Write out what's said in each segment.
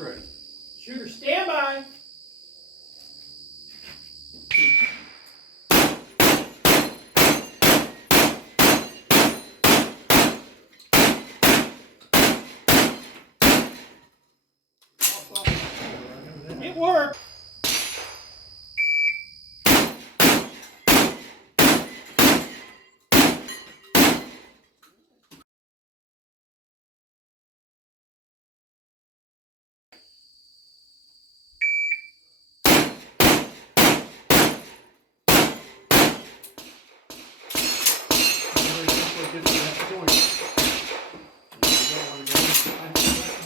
ready. Shooter, stand by. It worked. Get to that point.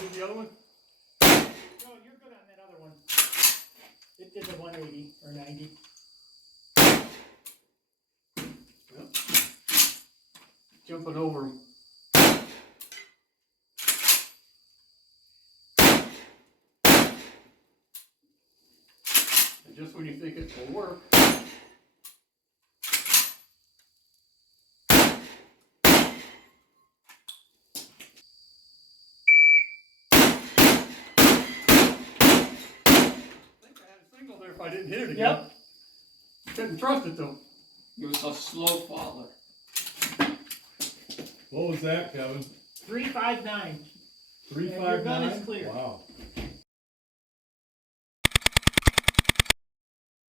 Do the other one? No, you're good on that other one. It did the 180 or 90. Yep. Jumping over them. And just when you think it will work, there if I didn't hit it again. Yep. Couldn't trust it though. It was a slow faller. What was that, Kevin? 359. 359? And your gun is clear. Wow.